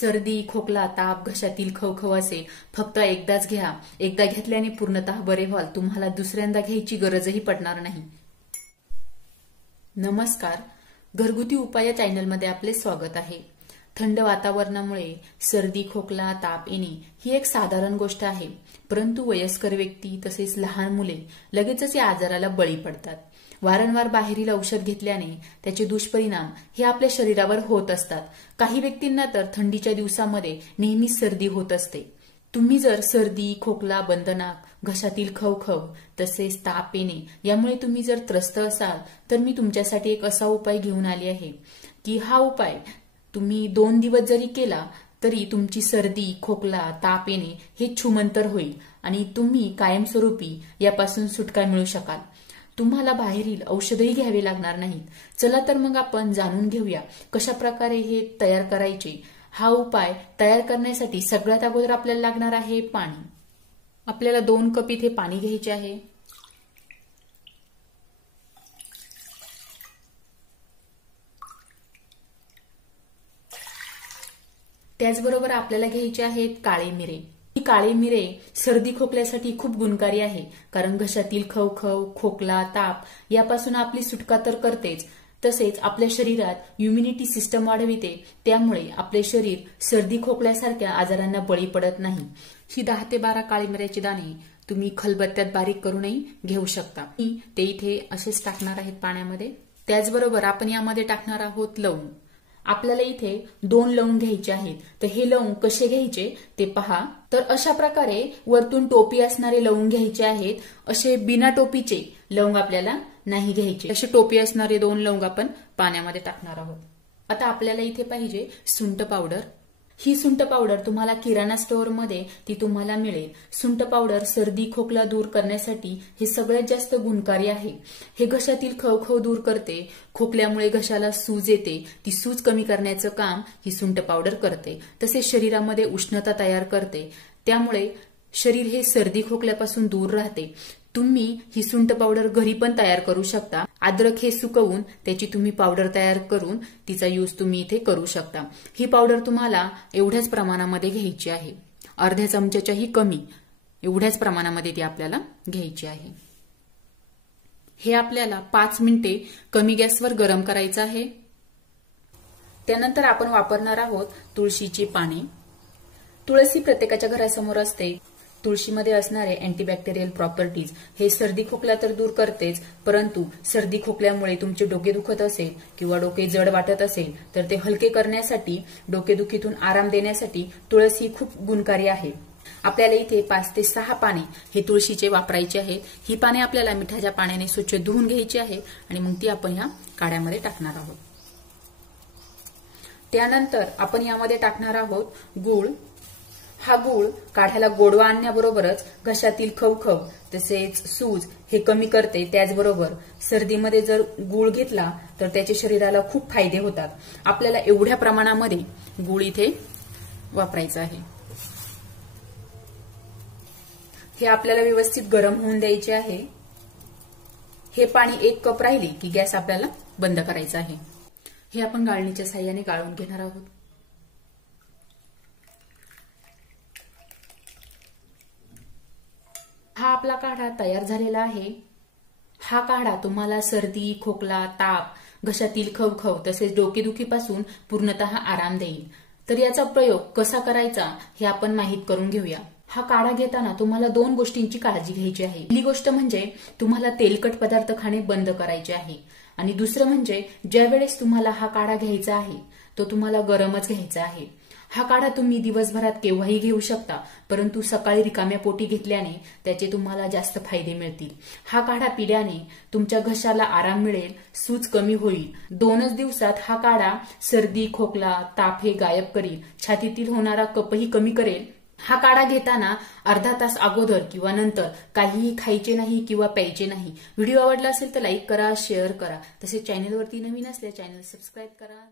सर्दी, खोकला, ताप, घशातील खवखवासे फक्त एकदाच घ्या. एकदा घेतल्याने पूर्णतः बरे व्हाल. तुम्हाला दुसऱ्यांदा घ्यायची गरजही पडणार नाही. नमस्कार, घरगुती उपाय या चॅनलमध्ये आपले स्वागत आहे. थंड वातावरणामुळे सर्दी, खोकला, ताप येणे ही एक साधारण गोष्ट आहे, परंतु वयस्कर व्यक्ती तसेच लहान मुले लगेचच या आजाराला बळी पडतात. वारंवार बाहेरील औषध घेतल्याने त्याचे दुष्परिणाम हे आपल्या शरीरावर होत असतात. काही व्यक्तींना तर थंडीच्या दिवसामध्ये नेहमी सर्दी होत असते. तुम्ही जर सर्दी, खोकला, बंद नाक, घशातील खवखव तसेच ताप येणे यामुळे तुम्ही जर त्रस्त असाल तर मी तुमच्यासाठी एक असा उपाय घेऊन आली आहे की हा उपाय तुम्ही 2 दिवस जरी केला तरी तुमची सर्दी, खोकला, ताप येणे हे छूमंतर होईल आणि तुम्ही कायमस्वरूपी यापासून सुटका मिळू शकाल. तुम्हाला बाहेरील औषधही घ्यावे लागणार नाहीत. चला तर मग आपण जाणून घेऊया कशा प्रकारे हे तयार करायचे. हा उपाय तयार करण्यासाठी सगळ्यात अगोदर आपल्याला लागणार आहे पाणी. आपल्याला 2 कप इथे पाणी घ्यायचे आहे. त्याचबरोबर आपल्याला घ्यायचे आहेत काळे मिरे. ही काळे मिरे सर्दी खोकल्यासाठी खूप गुणकारी आहे, कारण घशातील खवखव, खोकला, ताप यापासून आपली सुटका तर करतेच, तसेच आपल्या शरीरात इम्युनिटी सिस्टम वाढविते. त्यामुळे आपले शरीर सर्दी खोकल्यासारख्या आजारांना बळी पडत नाही. ही 10 ते 12 काळे मिऱ्याचे दाणे तुम्ही खलबत्त्यात बारीक करूनही घेऊ शकता. मी ते इथे असेच टाकणार आहेत पाण्यामध्ये. त्याचबरोबर आपण यामध्ये टाकणार आहोत लवंग. आपल्याला इथे 2 लवंग घ्यायचे आहेत. तर हे लवंग कसे घ्यायचे ते पहा. तर अशा प्रकारे वरतून टोपी असणारे लवंग घ्यायचे आहेत. असे बिना टोपीचे लवंग आपल्याला नाही घ्यायचे. असे टोपी असणारे 2 लवंग आपण पाण्यामध्ये टाकणार आहोत. आता आपल्याला इथे पाहिजे सुंठ पावडर. ही सुंठ पावडर तुम्हाला किराणा स्टोअरमध्ये ती तुम्हाला मिळेल. सुंठ पावडर सर्दी, खोकला दूर करण्यासाठी हे सगळ्यात जास्त गुणकारी आहे. हे घशातील खवखव दूर करते. खोकल्यामुळे घशाला सूज येते, ती सूज कमी करण्याचं काम ही सुंठ पावडर करते. तसेच शरीरामध्ये उष्णता तयार करते. त्यामुळे शरीर हे सर्दी खोकल्यापासून दूर राहते. तुम्ही ही सुंठ पावडर घरी पण तयार करू शकता. अद्रक हे सुकवून त्याची तुम्ही पावडर तयार करून तिचा यूज तुम्ही इथे करू शकता. ही पावडर तुम्हाला एवढ्याच प्रमाणामध्ये घ्यायची आहे. अर्ध्या चमच्याच्याही कमी एवढ्याच प्रमाणामध्ये ती आपल्याला घ्यायची आहे. हे आपल्याला 5 मिनिटे कमी गॅसवर गरम करायचं आहे. त्यानंतर आपण वापरणार आहोत तुळशीची पाने. तुळशी प्रत्येकाच्या घरासमोर असते. तुळशीमध्ये असणारे अँटीबॅक्टेरियल प्रॉपर्टीज हे सर्दी खोकला तर दूर करतेच, परंतु सर्दी खोकल्यामुळे तुमचे डोके दुखत असेल किंवा डोके जड वाटत असेल तर ते हलके करण्यासाठी, डोकेदुखीतून आराम देण्यासाठी तुळस ही खूप गुणकारी आहे. आपल्याला इथे 5 ते 6 पाने हे तुळशीचे वापरायचे आहेत. ही पाने आपल्याला मिठाच्या पाण्याने स्वच्छ धुवून घ्यायची आहे आणि मग ती आपण ह्या काढ्यामध्ये टाकणार आहोत. त्यानंतर आपण यामध्ये टाकणार आहोत गूळ. हा गूळ काढ्याला गोडवा आणण्याबरोबरच घशातील खवखव तसेच सूज हे कमी करते. त्याचबरोबर सर्दीमध्ये जर गूळ घेतला तर त्याचे शरीराला खूप फायदे होतात. आपल्याला एवढ्या प्रमाणामध्ये गूळ इथे वापरायचा आहे. हे आपल्याला व्यवस्थित गरम होऊन द्यायचे आहे. हे पाणी 1 कप राहिले की गॅस आपल्याला बंद करायचा आहे. हे आपण गाळणीच्या साहाय्याने गाळून घेणार आहोत. हा आपला काढा तयार झालेला आहे. हा काढा तुम्हाला सर्दी, खोकला, ताप, घशातील खवखव तसेच डोकेदुखीपासून पूर्णतः आराम देईल. तर याचा प्रयोग कसा करायचा हे आपण माहीत करून घेऊया. हा काढा घेताना तुम्हाला 2 गोष्टींची काळजी घ्यायची आहे. पहिली गोष्ट म्हणजे तुम्हाला तेलकट पदार्थ खाणे बंद करायचे आहे आणि दुसरं म्हणजे ज्या वेळेस तुम्हाला हा काढा घ्यायचा आहे तो तुम्हाला गरमच घ्यायचा आहे. हा काढा तुम्ही दिवसभरात केव्हाही घेऊ शकता, परंतु सकाळी रिकाम्या पोटी घेतल्याने त्याचे तुम्हाला जास्त फायदे मिळतील. हा काढा पिल्याने तुमच्या घशाला आराम मिळेल, सूज कमी होईल. 2च दिवसात हा काढा सर्दी, खोकला, ताप हे गायब करील. छातीतील होणारा कफही कमी करेल. हा काढा घेताना अर्धा तास अगोदर किंवा नंतर काहीही खायचे नाही किंवा प्यायचे नाही. व्हिडिओ आवडला असेल तर लाईक करा, शेअर करा. तसेच चॅनलवरती नवीन असल्यास चॅनल सबस्क्राईब करा.